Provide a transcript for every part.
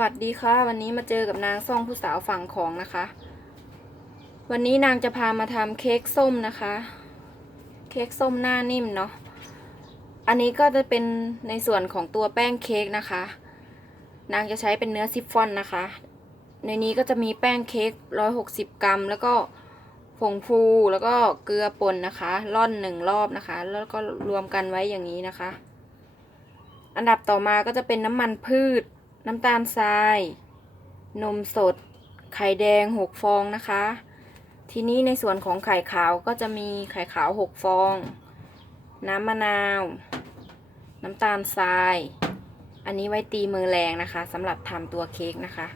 วัสดีค่ะวันนี้มาเจอกับนางซ่องผู้สาวฝั่งของนะคะวันนี้นางจะพามาทำเค้กส้มนะคะเค้กส้มหน้านิ่มเนาะอันนี้ก็จะเป็นในส่วนของตัวแป้งเค้กนะคะนางจะใช้เป็นเนื้อซิฟฟ่อนนะคะในนี้ก็จะมีแป้งเค้ก160 กรัมแล้วก็ผงฟูแล้วก็เกลือป่นนะคะร่อน1 รอบนะคะแล้วก็รวมกันไว้อย่างนี้นะคะอันดับต่อมาก็จะเป็นน้ำมันพืชน้ำตาลทรายนมสดไข่แดง6 ฟองนะคะทีนี้ในส่วนของไข่ขาวก็จะมีไข่ขาว6 ฟองน้ำมะนาวน้ำตาลทรายอันนี้ไว้ตีมือแรงนะคะสำหรับทำตัวเค้กนะคะ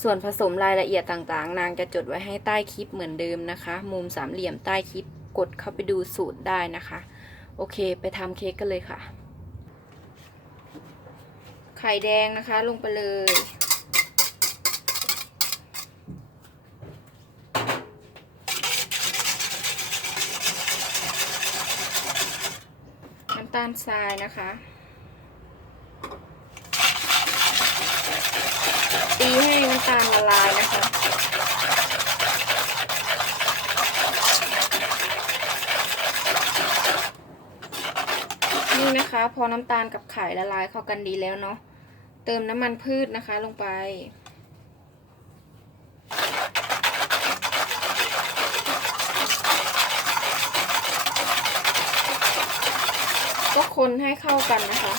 ส่วนผสมรายละเอียดต่างๆนางจะจดไว้ให้ใต้คลิปเหมือนเดิมนะคะมุมสามเหลี่ยมใต้คลิปกดเข้าไปดูสูตรได้นะคะโอเคไปทำเค้กกันเลยค่ะไข่แดงนะคะลงไปเลยน้ำตาลทรายนะคะตีให้น้ำตาลละลายนะคะนี่นะคะพอน้ำตาลกับไข่ละลายเข้ากันดีแล้วเนาะเติมน้ำมันพืชนะคะลงไปก็คนให้เข้ากันนะคะ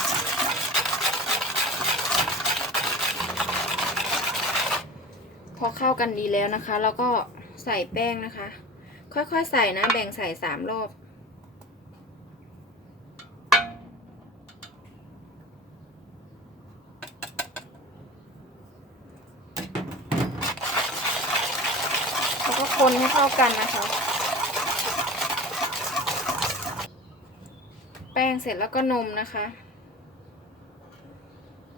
พอเข้ากันดีแล้วนะคะแล้วก็ใส่แป้งนะคะค่อยๆใส่นะแบ่งใส่3 รอบแล้วก็คนให้เข้ากันนะคะแป้งเสร็จแล้วก็นมนะคะ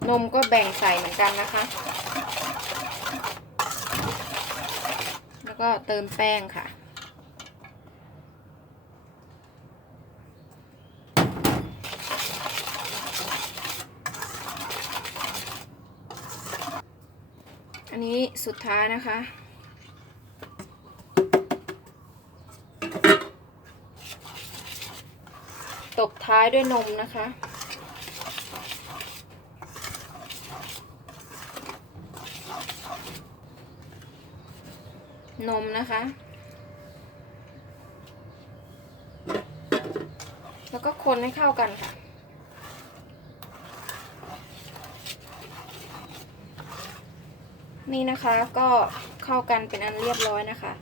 นมก็แบ่งใส่เหมือนกันนะคะแล้วก็เติมแป้งค่ะอันนี้สุดท้ายนะคะตบท้ายด้วยนมนะคะนมนะคะแล้วก็คนให้เข้ากันค่ะนี่นะคะก็เข้ากันเป็นอันเรียบร้อยนะคะ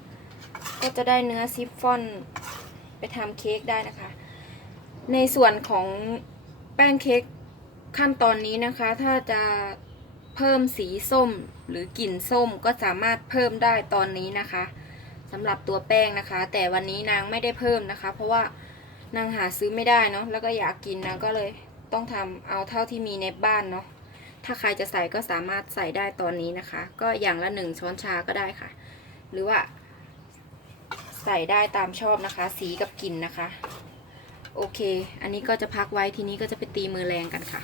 ก็จะได้เนื้อซิฟฟ่อนไปทำเค้กได้นะคะในส่วนของแป้งเค้กขั้นตอนนี้นะคะถ้าจะเพิ่มสีส้มหรือกลิ่นส้มก็สามารถเพิ่มได้ตอนนี้นะคะสำหรับตัวแป้งนะคะแต่วันนี้นางไม่ได้เพิ่มนะคะเพราะว่านางหาซื้อไม่ได้เนาะแล้วก็อยากกินนะก็เลยต้องทำเอาเท่าที่มีในบ้านเนาะถ้าใครจะใส่ก็สามารถใส่ได้ตอนนี้นะคะก็อย่างละ1 ช้อนชาก็ได้ค่ะหรือว่าใส่ได้ตามชอบนะคะสีกับกลิ่นนะคะโอเคอันนี้ก็จะพักไว้ทีนี้ก็จะไปตีมือแรงกันค่ะ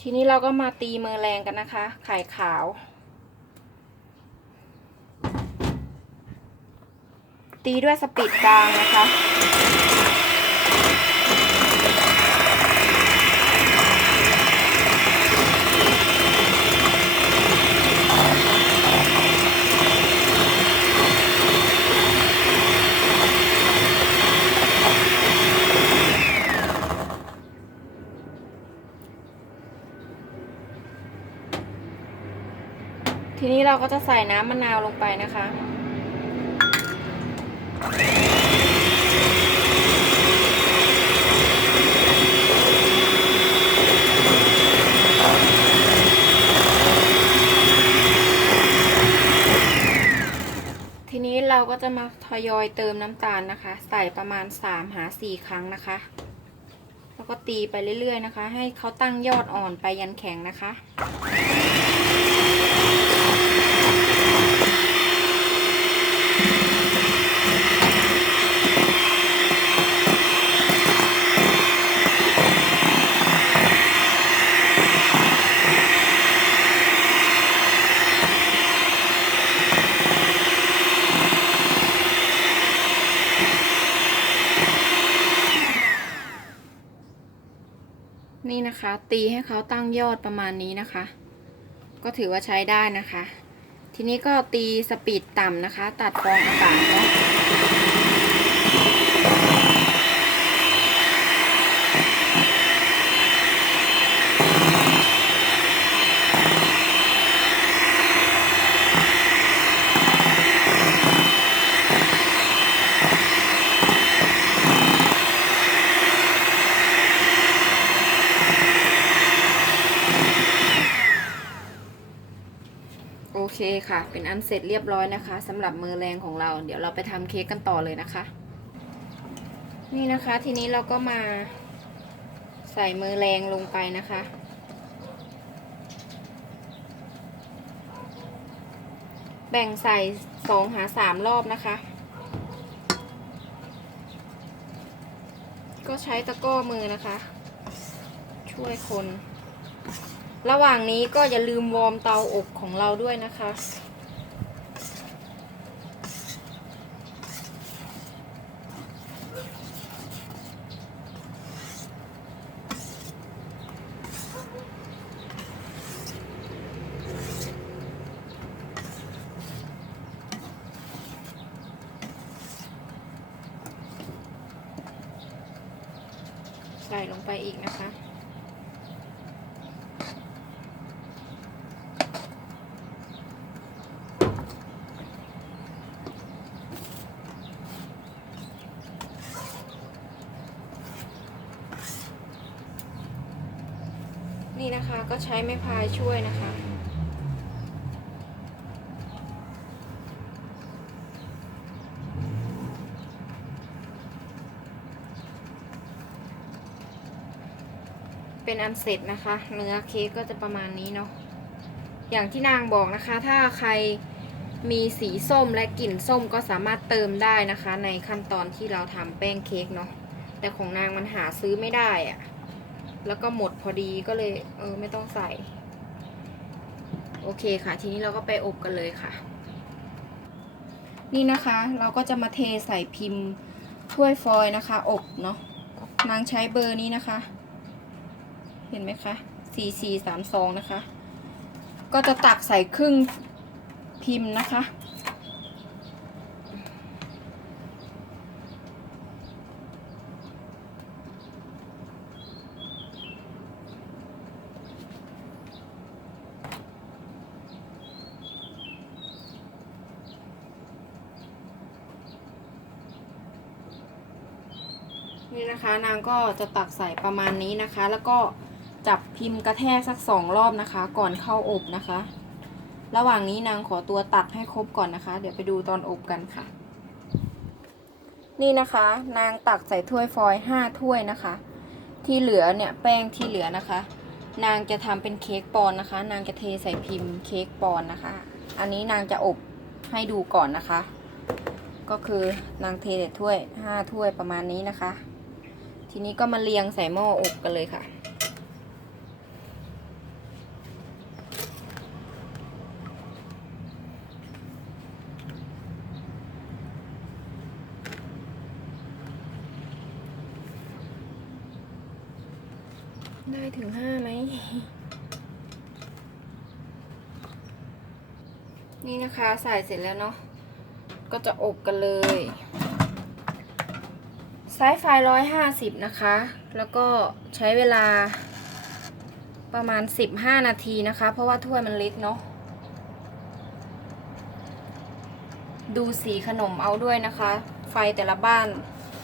ทีนี้เราก็มาตีมือแรงกันนะคะไข่ขาวตีด้วยสปีดกลางนะคะทีนี้เราก็จะใส่น้ำมะนาวลงไปนะคะทีนี้เราก็จะมาทยอยเติมน้ำตาลนะคะใส่ประมาณ3-4 ครั้งนะคะแล้วก็ตีไปเรื่อยๆนะคะให้เขาตั้งยอดอ่อนไปยันแข็งนะคะ นะคะ ตีให้เขาตั้งยอดประมาณนี้นะคะ ก็ถือว่าใช้ได้นะคะ ทีนี้ก็ตีสปีดต่ำนะคะ ตัดฟองอากาศเนาะโอเคค่ะ เป็นอันเสร็จเรียบร้อยนะคะสำหรับมือแรงของเรา เดี๋ยวเราไปทำเค้กกันต่อเลยนะคะ นี่นะคะทีนี้เราก็มาใส่มือแรงลงไปนะคะ แบ่งใส่2 หา 3 รอบนะคะ ก็ใช้ตะกร้อมือนะคะ ช่วยคน ระหว่างนี้ก็อย่าลืมวอร์มเตาอบของเราด้วยนะคะใส่ลงไปอีกนะคะนี่นะคะก็ใช้ไม้พายช่วยนะคะเป็นอันเสร็จนะคะเนื้อเค้กก็จะประมาณนี้เนาะอย่างที่นางบอกนะคะถ้าใครมีสีส้มและกลิ่นส้มก็สามารถเติมได้นะคะในขั้นตอนที่เราทำแป้งเค้กเนาะแต่ของนางมันหาซื้อไม่ได้อะแล้วก็หมดพอดีก็เลยไม่ต้องใส่โอเคค่ะทีนี้เราก็ไปอบกันเลยค่ะนี่นะคะเราก็จะมาเทใส่พิมพ์ถ้วยฟอยล์นะคะอบเนาะนางใช้เบอร์นี้นะคะเห็นไหมคะ4432นะคะก็จะตักใส่ครึ่งพิมพ์นะคะนี่นะคะนางก็จะตักใส่ประมาณนี้นะคะแล้วก็จับพิมพ์กระแทกสัก2 รอบนะคะก่อนเข้าอบนะคะระหว่างนี้นางขอตัวตักให้ครบก่อนนะคะเดี๋ยวไปดูตอนอบกันค่ะนี่นะคะนางตักใส่ถ้วยฟอยล์5 ถ้วยนะคะที่เหลือเนี่ยแป้งที่เหลือนะคะนางจะทำเป็นเค้กปอนด์นะคะนางจะเทใส่พิมพ์เค้กปอนด์นะคะอันนี้นางจะอบให้ดูก่อนนะคะก็คือนางเทใส่ถ้วย5 ถ้วยประมาณนี้นะคะทีนี้ก็มาเรียงใส่หม้ออบกันเลยค่ะได้ถึง5ไหมนี่นะคะใส่เสร็จแล้วเนาะก็จะอบกันเลยใช้ไฟ150นะคะแล้วก็ใช้เวลาประมาณ15 นาทีนะคะเพราะว่าถ้วยมันเล็กเนาะดูสีขนมเอาด้วยนะคะไฟแต่ละบ้าน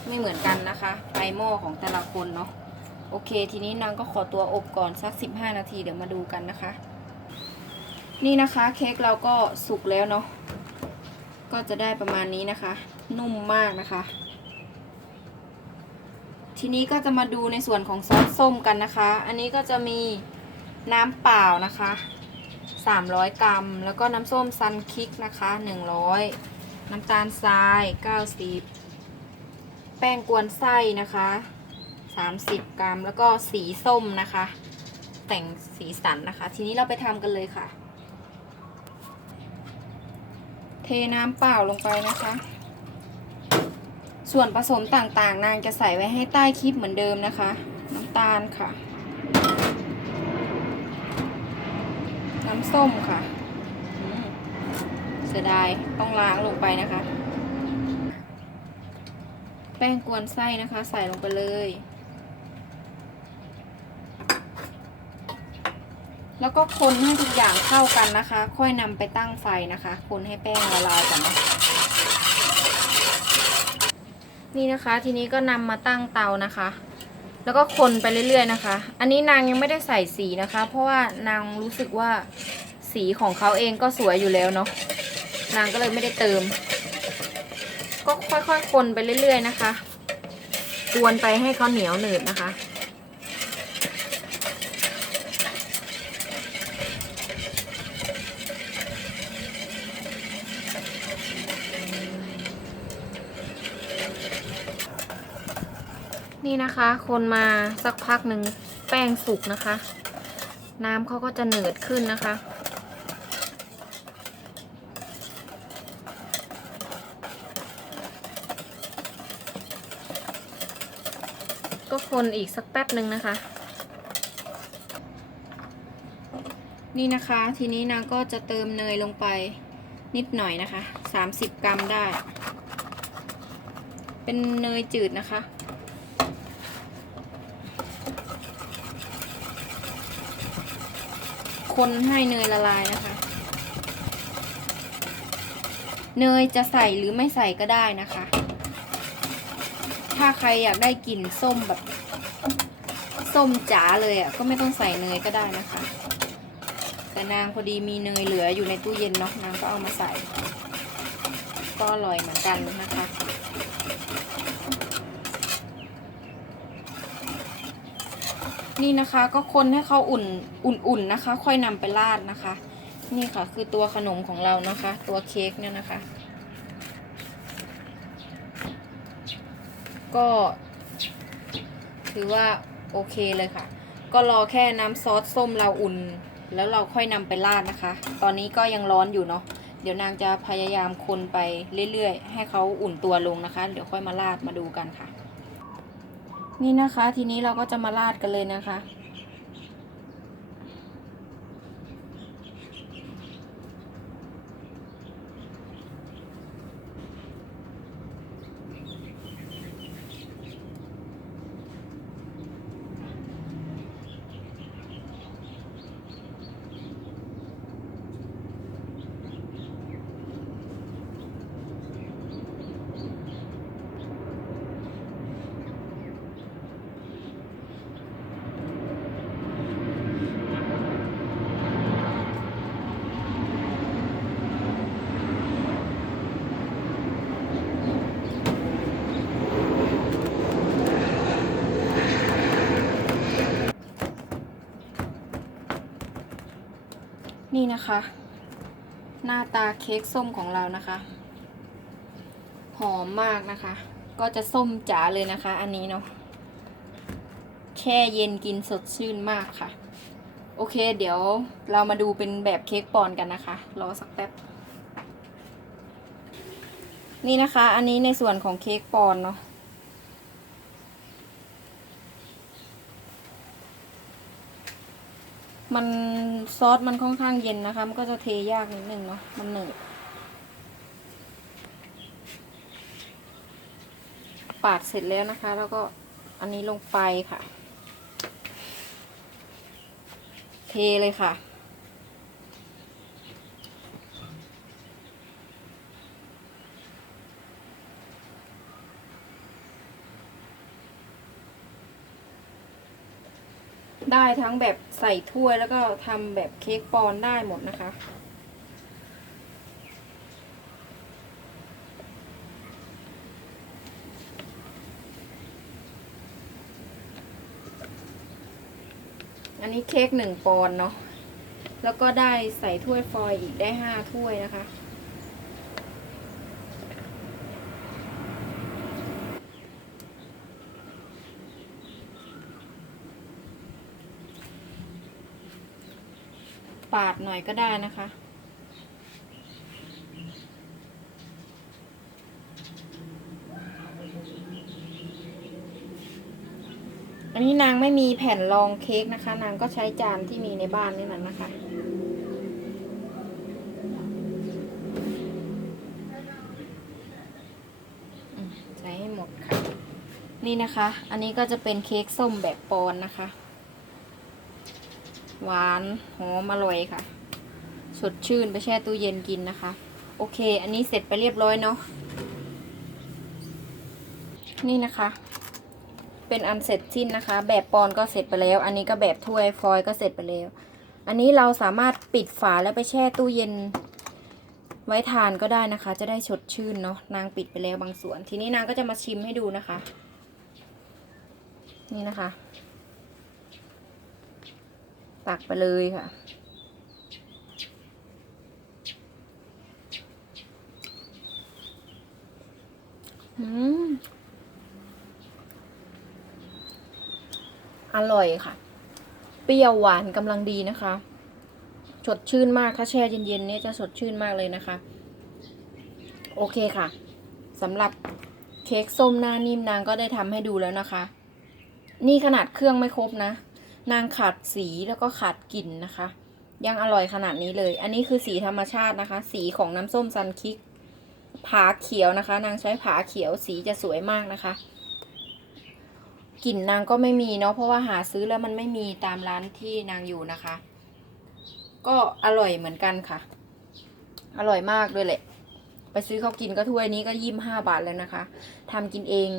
ไม่เหมือนกันนะคะไฟหม้อของแต่ละคนเนาะโอเคทีนี้นางก็ขอตัวอบก่อนสัก15 นาทีเดี๋ยวมาดูกันนะคะนี่นะคะเค้กเราก็สุกแล้วเนาะก็จะได้ประมาณนี้นะคะนุ่มมากนะคะทีนี้ก็จะมาดูในส่วนของซอสส้มกันนะคะอันนี้ก็จะมีน้ำเปล่านะคะ300 กรัมแล้วก็น้ำส้มซันคิกนะคะ100น้ำตาลทราย90แป้งกวนไส้นะคะ30 กรัมแล้วก็สีส้มนะคะแต่งสีสันนะคะทีนี้เราไปทำกันเลยค่ะเทน้ำเปล่าลงไปนะคะส่วนผสมต่างๆนางจะใส่ไว้ให้ใต้คลิปเหมือนเดิมนะคะน้ำตาลค่ะ น้ำส้มค่ะเสียดายต้องล้างลงไปนะคะแป้งกวนไส้นะคะใส่ลงไปเลยแล้วก็คนให้ทุกอย่างเข้ากันนะคะค่อยนำไปตั้งไฟนะคะคนให้แป้งละลายก่อนนะนี่นะคะทีนี้ก็นำมาตั้งเตานะคะแล้วก็คนไปเรื่อยๆนะคะอันนี้นางยังไม่ได้ใส่สีนะคะเพราะว่านางรู้สึกว่าสีของเขาเองก็สวยอยู่แล้วเนาะนางก็เลยไม่ได้เติมก็ค่อยๆคนไปเรื่อยๆนะคะกวนไปให้เขาเหนียวหนืดนะคะนี่นะคะคนมาสักพักหนึ่งแป้งสุกนะคะน้ำเขาก็จะเหนืดขึ้นนะคะก็คนอีกสักแป๊บหนึ่งนะคะนี่นะคะทีนี้นางก็จะเติมเนยลงไปนิดหน่อยนะคะ30 กรัมได้เป็นเนยจืดนะคะคนให้เนยละลายนะคะเนยจะใส่หรือไม่ใส่ก็ได้นะคะถ้าใครอยากได้กลิ่นส้มแบบส้มจ๋าเลยอ่ะก็ไม่ต้องใส่เนยก็ได้นะคะแต่นางพอดีมีเนยเหลืออยู่ในตู้เย็นเนาะนางก็เอามาใส่ก็อร่อยเหมือนกันนะคะนี่นะคะก็คนให้เขาอุ่นนะคะ ค่อยนำไปราดนะคะนี่ค่ะคือตัวขนมของเรานะคะ ตัวเค้กเนี่ยนะคะก็ถือว่าโอเคเลยค่ะก็รอแค่น้ำซอสส้มเราอุ่นแล้วเราค่อยนำไปราดนะคะตอนนี้ก็ยังร้อนอยู่เนาะเดี๋ยวนางจะพยายามคนไปเรื่อยๆให้เขาอุ่นตัวลงนะคะเดี๋ยวค่อยมาราดมาดูกันค่ะนี่นะคะทีนี้เราก็จะมาราดกันเลยนะคะนี่นะคะหน้าตาเค้กส้มของเรานะคะหอมมากนะคะก็จะส้มจ๋าเลยนะคะอันนี้เนาะแช่เย็นกินสดชื่นมากค่ะโอเคเดี๋ยวเรามาดูเป็นแบบเค้กปอนด์กันนะคะรอสักแป๊บนี่นะคะอันนี้ในส่วนของเค้กปอนด์เนาะมันซอสมันค่อนข้างเย็นนะคะมันก็จะเทยากนิดนึงเนาะมันหนืดปาดเสร็จแล้วนะคะแล้วก็อันนี้ลงไปค่ะเทเลยค่ะได้ทั้งแบบใส่ถ้วยแล้วก็ทำแบบเค้กปอนด์ได้หมดนะคะอันนี้เค้ก1 ปอนด์เนาะแล้วก็ได้ใส่ถ้วยฟอยล์อีกได้5 ถ้วยนะคะปาดหน่อยก็ได้นะคะอันนี้นางไม่มีแผ่นรองเค้กนะคะนางก็ใช้จานที่มีในบ้านนี่แหละนะคะ นี่นะคะ อันนี้ก็จะเป็นเค้กส้มแบบปอนด์นะคะ หวานหอมอร่อยค่ะสดชื่นไปแช่ตู้เย็นกินนะคะโอเคอันนี้เสร็จไปเรียบร้อยเนาะนี่นะคะเป็นอันเสร็จสิ้นนะคะ แบบปอนด์ก็เสร็จไปแล้วอันนี้ก็แบบถ้วยฟอยล์ก็เสร็จไปแล้วอันนี้เราสามารถปิดฝาแล้วไปแช่ตู้เย็นไว้ทานก็ได้นะคะจะได้สดชื่นเนาะนางปิดไปแล้วบางส่วนทีนี้นางก็จะมาชิมให้ดูนะคะนี่นะคะตักไปเลยค่ะอร่อยค่ะเปรี้ยวหวานกำลังดีนะคะสดชื่นมากถ้าแช่เย็นๆเนี่ยจะสดชื่นมากเลยนะคะโอเคค่ะสำหรับเค้กส้มหน้านิ่มนางก็ได้ทำให้ดูแล้วนะคะนี่ขนาดเครื่องไม่ครบนะนางขาดสีแล้วก็ขาดกลิ่นนะคะยังอร่อยขนาดนี้เลยอันนี้คือสีธรรมชาตินะคะสีของน้ำส้มซันคิกผาเขียวนะคะนางใช้ผาเขียวสีจะสวยมากนะคะกลิ่นนางก็ไม่มีเนาะเพราะว่าหาซื้อแล้วมันไม่มีตามร้านที่นางอยู่นะคะก็อร่อยเหมือนกันค่ะอร่อยมากด้วยแหละไปซื้อเขากินก็ถ้วยนี้ก็25 บาทแล้วนะคะทำกินเอง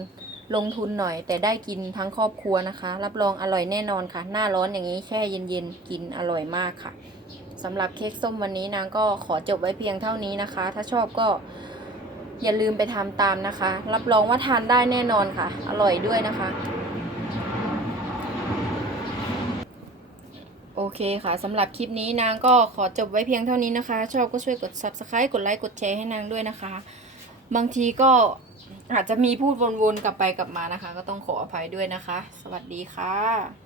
ลงทุนหน่อยแต่ได้กินทั้งครอบครัวนะคะรับรองอร่อยแน่นอนค่ะหน้าร้อนอย่างนี้แช่เย็นๆกินอร่อยมากค่ะสำหรับเค้กส้มวันนี้นางก็ขอจบไว้เพียงเท่านี้นะคะถ้าชอบก็อย่าลืมไปทำตามนะคะรับรองว่าทานได้แน่นอนค่ะอร่อยด้วยนะคะโอเคค่ะสำหรับคลิปนี้นางก็ขอจบไว้เพียงเท่านี้นะคะชอบก็ช่วยกด Subscribe กดไลค์กดแชร์ให้นางด้วยนะคะบางทีก็อาจจะมีพูดวนๆกลับไปกลับมานะคะก็ต้องขออภัยด้วยนะคะสวัสดีค่ะ